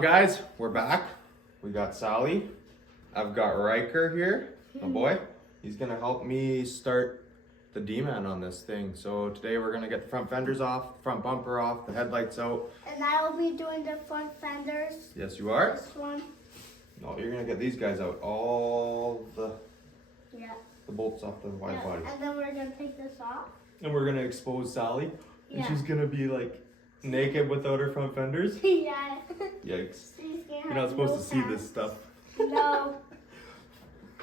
on, guys? We're back. We got Sally. I've got Riker here, my boy. He's gonna help me start the D-man on this thing. So today we're gonna get the front fenders off, front bumper off, the headlights out. And I will be doing the front fenders. Yes, you are? This one. No, you're gonna get these guys out. All the bolts off the wide body. And then we're gonna take this off. And we're gonna expose Sally. And Yeah. she's gonna be like naked without her front fenders. Yeah. Yikes. You're You're not supposed to see this stuff. No.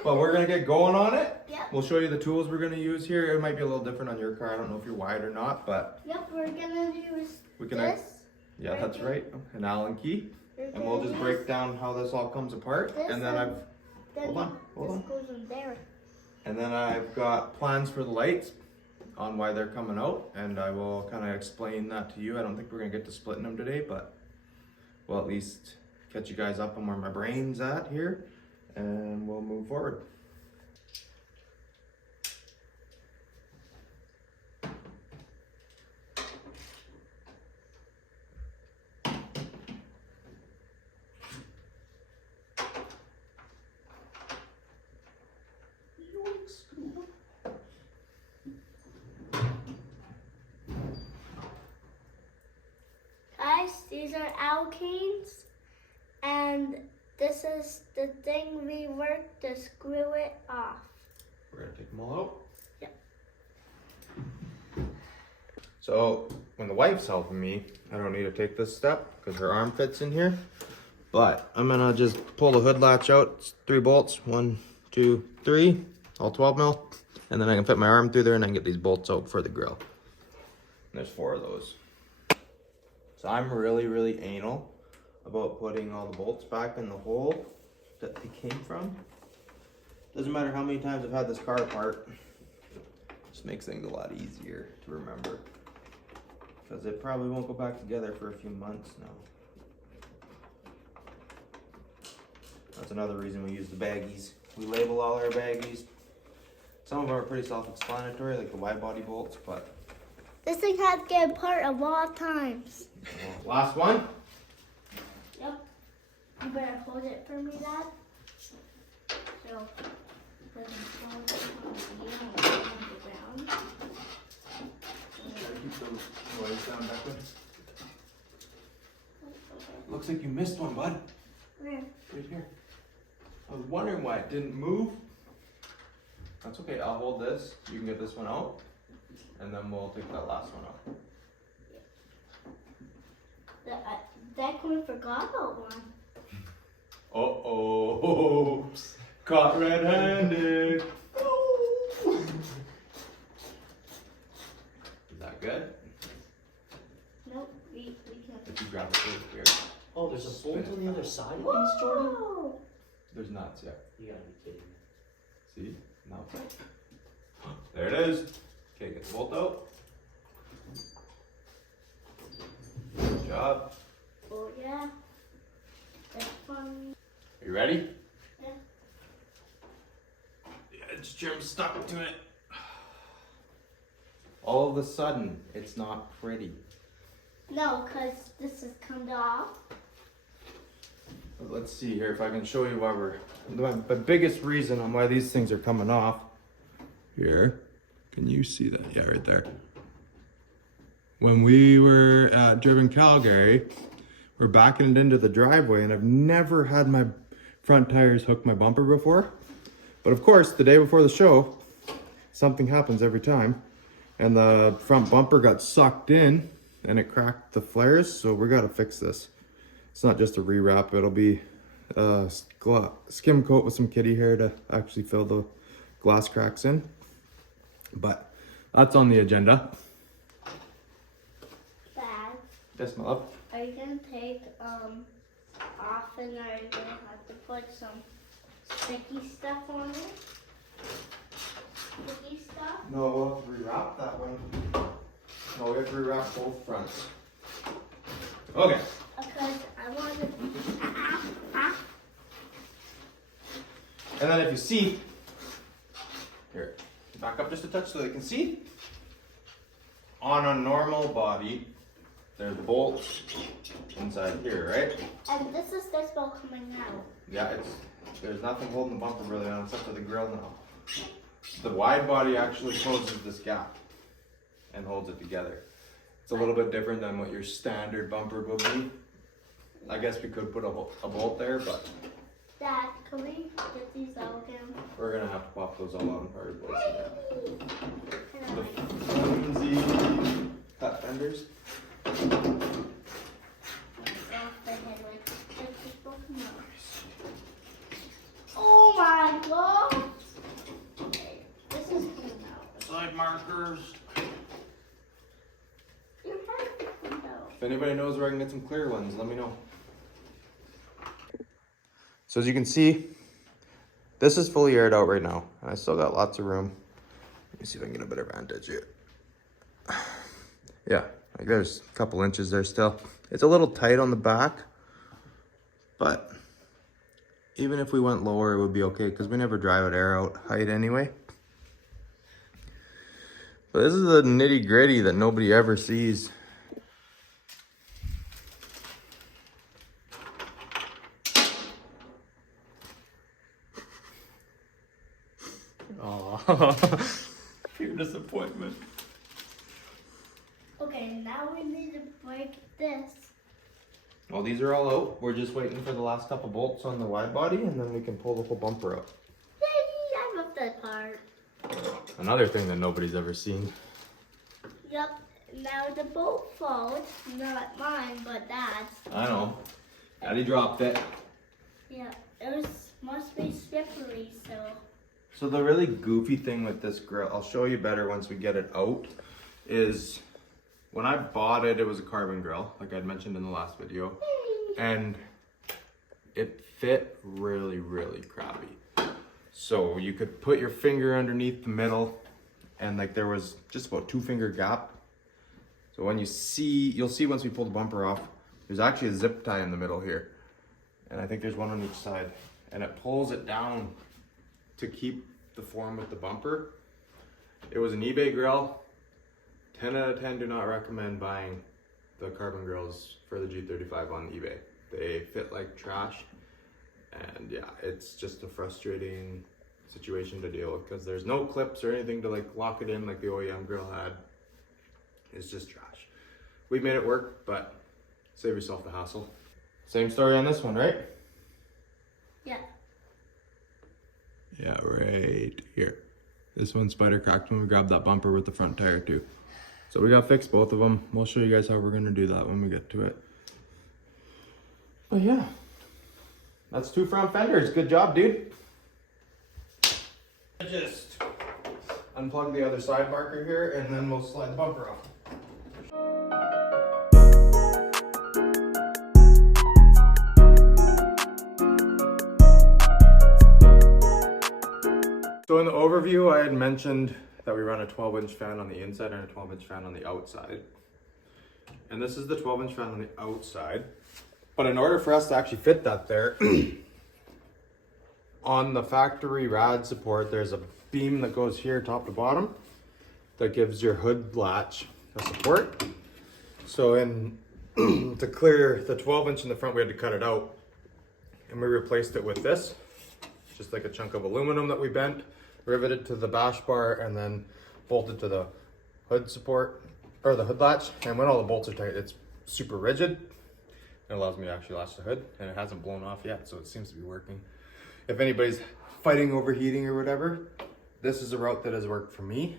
But we're gonna get going on it. Yep. We'll show you the tools we're gonna use here. It might be a little different on your car. I don't know if you're wide or not, but Yep, we're gonna use we can. this. Yeah, that's right. An Allen key, and we'll just break down how this all comes apart. And then hold on. This goes in there. And then I've got plans for the lights on why they're coming out, and I will kind of explain that to you. I don't think we're gonna get to splitting them today, but we'll at least catch you guys up on where my brain's at here, and we'll move forward. Guys, these are alkanes, and this is the thing we work to screw it off. We're gonna take them all out. Yep. So when the wife's helping me, I don't need to take this step because her arm fits in here. But I'm gonna just pull the hood latch out. It's 3 bolts, 1, 2, 3, all 12 mil. And then I can fit my arm through there and I can get these bolts out for the grill. And there's 4 of those. So I'm really anal about putting all the bolts back in the hole that they came from. Doesn't matter how many times I've had this car apart. Just makes things a lot easier to remember. Because it probably won't go back together for a few months now. That's another reason we use the baggies. We label all our baggies. Some of them are pretty self-explanatory, like the wide body bolts, but... This thing had to get apart a lot of times. Last one? Yep. You better hold it for me, Dad. So, put it on the ground. Keep those wires down backwards. Looks like you missed one, bud. Where? Right here. I was wondering why it didn't move. That's okay, I'll hold this. You can get this one out. And then we'll take that last one out. That one forgot about one. Uh-oh. Caught red-handed. Is that good? Nope, we can't. If you grab it, it's weird. Oh, there's a bolt on the other side of these, Jordan? Whoa! There's nuts, yeah. You gotta be kidding me. See? Now it's out. There it is. Okay, get the bolt out. Good job. Oh yeah. That's fun. Are you ready? Yeah. The edge trim stuck to it. All of a sudden, it's not pretty. No, because this has come off. Let's see here if I can show you why the biggest reason on why these things are coming off. Here, can you see that? Yeah, right there. When we were at Driven Calgary, we're backing it into the driveway, and I've never had my front tires hook my bumper before. But of course, the day before the show, something happens every time, and the front bumper got sucked in, and it cracked the flares. So we got to fix this. It's not just a rewrap, it'll be a skim coat with some kitty hair to actually fill the glass cracks in. But that's on the agenda. Dad, Yes, my love. are you gonna take off, and are you gonna have to put some sticky stuff on it? Sticky stuff? No, we'll have to rewrap that one. No, we have to rewrap both fronts. Okay. Because I want to. And then if you see, here, back up just a touch so they can see. On a normal body, there's bolts inside here, right? And this is this bolt coming out. Yeah, there's nothing holding the bumper really on except for the grill now. The wide body actually closes this gap and holds it together. It's a little bit different than what your standard bumper would be. I guess we could put a bolt there, but Dad, can we get these out again? we're gonna have to pop those all out and part replace it. Can The I? flimsy cut fenders. Off the headlight. It's just broken out. Oh my god! Okay, this is coming out. Side markers. Your head coming out. If anybody knows where I can get some clear ones, let me know. So as you can see, this is fully aired out right now. And I still got lots of room. Let me see if I can get a better vantage here. Yeah, like there's a couple inches there still. It's a little tight on the back, but even if we went lower, it would be okay because we never drive at air out height anyway. But this is the nitty gritty that nobody ever sees. Aww, pure disappointment. Okay, now we need to break this. Well, these are all out. We're just waiting for the last couple bolts on the wide body and then we can pull the whole bumper out. Yay! I love that part. Another thing that nobody's ever seen. Yep. Now the bolt falls. Not mine, but Dad's. I know. Daddy dropped it. Yeah. Must be slippery, so. So the really goofy thing with this grill, I'll show you better once we get it out, is when I bought it, it was a carbon grill, like I'd mentioned in the last video. And it fit really, really crappy. So you could put your finger underneath the middle and like there was just about 2-finger gap. So when you'll see once we pull the bumper off, there's actually a zip tie in the middle here. And I think there's one on each side. And it pulls it down to keep the form with the bumper. It was an eBay grill. 10 out of 10 do not recommend buying the carbon grills for the G35 on eBay. They fit like trash. And yeah, it's just a frustrating situation to deal with because there's no clips or anything to like lock it in like the OEM grill had. It's just trash. We made it work, but save yourself the hassle. Same story on this one, right? Yeah. Yeah, right here. This one spider cracked when we grabbed that bumper with the front tire too. So we got fixed both of them. We'll show you guys how we're gonna do that when we get to it. But yeah, that's 2 front fenders. Good job, dude. Just unplug the other side marker here and then we'll slide the bumper off. So in the overview, I had mentioned that we run a 12-inch fan on the inside and a 12-inch fan on the outside. And this is the 12-inch fan on the outside. But in order for us to actually fit that there, on the factory rad support, there's a beam that goes here top to bottom that gives your hood latch a support. So to clear the 12-inch in the front, we had to cut it out. And we replaced it with this, just like a chunk of aluminum that we bent, riveted to the bash bar, and then bolted to the hood support, or the hood latch. And when all the bolts are tight, it's super rigid. It allows me to actually latch the hood, and it hasn't blown off yet, so it seems to be working. If anybody's fighting overheating or whatever, this is a route that has worked for me.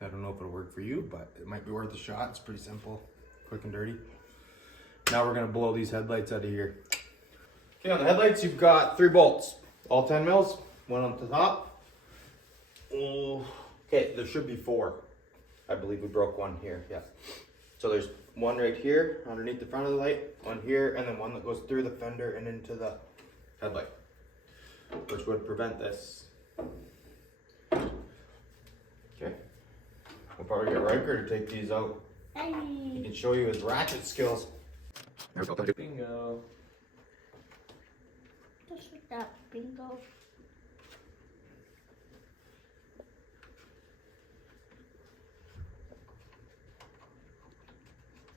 I don't know if it'll work for you, but it might be worth a shot. It's pretty simple, quick and dirty. Now we're gonna blow these headlights out of here. Okay, on the headlights, you've got 3 bolts, all 10 mils, one on the top. Oh, okay, there should be 4. I believe we broke one here, yeah. So there's one right here, underneath the front of the light, one here, and then one that goes through the fender and into the headlight, which would prevent this. Okay, we'll probably get Riker to take these out. Hey. He can show you his ratchet skills. Bingo. Just like that. Bingo.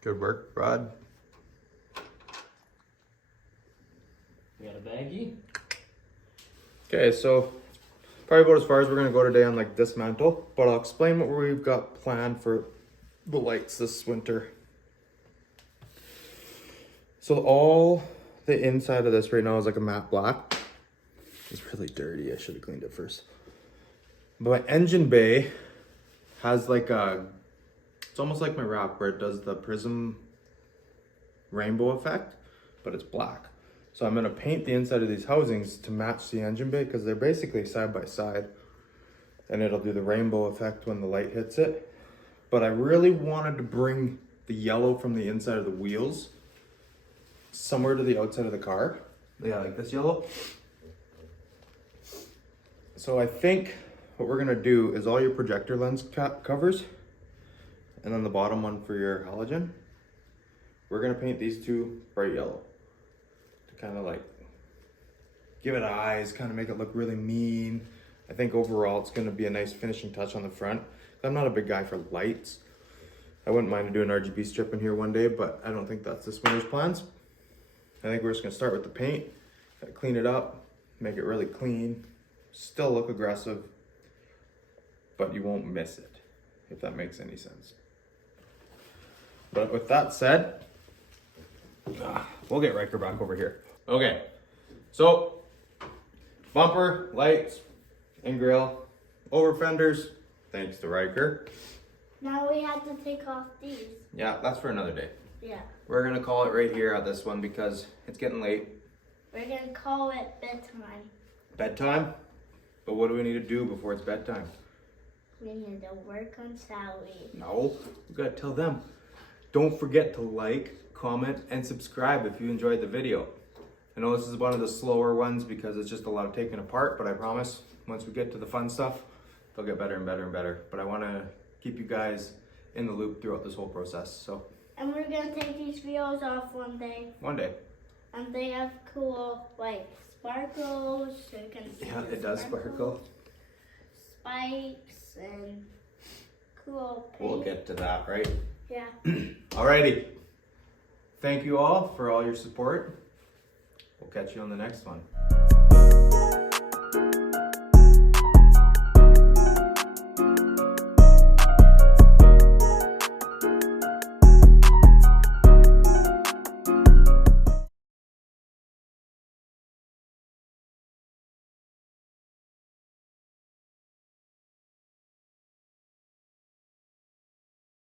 Good work, Rod. Maggie? Okay, so probably about as far as we're gonna go today on like dismantle, but I'll explain what we've got planned for the lights this winter. So all the inside of this right now is like a matte black. It's really dirty. I should have cleaned it first. But my engine bay has like it's almost like my wrap where it does the prism rainbow effect, but it's black. So I'm gonna paint the inside of these housings to match the engine bay because they're basically side by side, and it'll do the rainbow effect when the light hits it. But I really wanted to bring the yellow from the inside of the wheels somewhere to the outside of the car. Yeah, like this yellow. So I think what we're gonna do is all your projector lens covers, and then the bottom one for your halogen, we're gonna paint these two bright yellow to kind of like give it eyes, kind of make it look really mean. I think overall it's gonna be a nice finishing touch on the front. I'm not a big guy for lights. I wouldn't mind doing RGB strip in here one day, but I don't think that's this winter's plans. I think we're just gonna start with the paint, clean it up, make it really clean, still look aggressive, but you won't miss it, if that makes any sense. But with that said, we'll get Riker back over here. Okay, so bumper, lights, and grill, over fenders, thanks to Riker. Now we have to take off these. Yeah, that's for another day. Yeah. We're gonna call it right here at this one because it's getting late. We're gonna call it bedtime. Bedtime? But what do we need to do before it's bedtime? We need to work on Sally. No, we gotta tell them. Don't forget to like, comment, and subscribe if you enjoyed the video. I know this is one of the slower ones because it's just a lot of taking apart, but I promise once we get to the fun stuff, they'll get better and better and better. But I wanna keep you guys in the loop throughout this whole process, so. And we're gonna take these wheels off one day. One day. And they have cool, like, sparkles. So you can see Yeah, the it does sparkles, sparkle. Spikes and cool paint. We'll get to that, right? Yeah. Alrighty. Thank you all for all your support. We'll catch you on the next one.